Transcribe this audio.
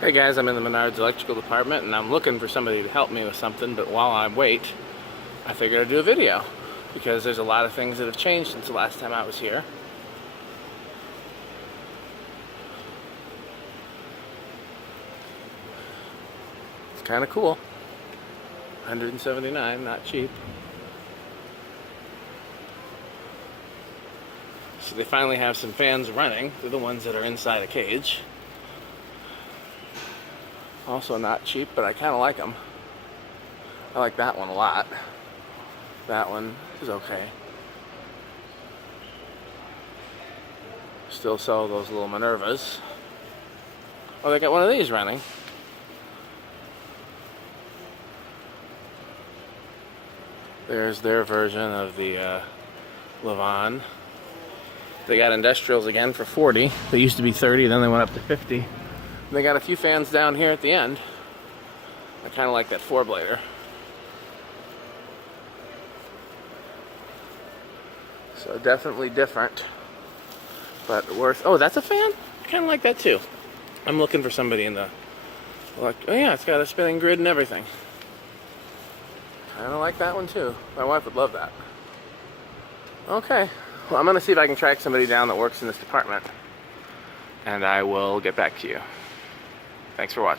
Hey guys, I'm in the Menards electrical department and I'm looking for somebody to help me with something, but while I wait, I figured I'd do a video because there's a lot of things that have changed since the last time I was here. It's kind of cool. $179, not cheap. So they finally have some fans running. They're the ones that are inside a cage. Also not cheap, but I kind of like them. I like that one a lot. That one is okay. Still sell those little Minervas. Oh, they got one of these running. There's their version of the levon. They got industrials again for 40. They used to be 30, then they went up to 50. They got a few fans down here at the end. I kind of like that 4-blader. So definitely different, but worth. Oh, that's a fan? I kind of like that too. I'm looking for somebody in the. Oh yeah, it's got a spinning grid and everything. Kind of like that one too. My wife would love that. Okay, well I'm gonna see if I can track somebody down that works in this department, and I will get back to you. Thanks for watching.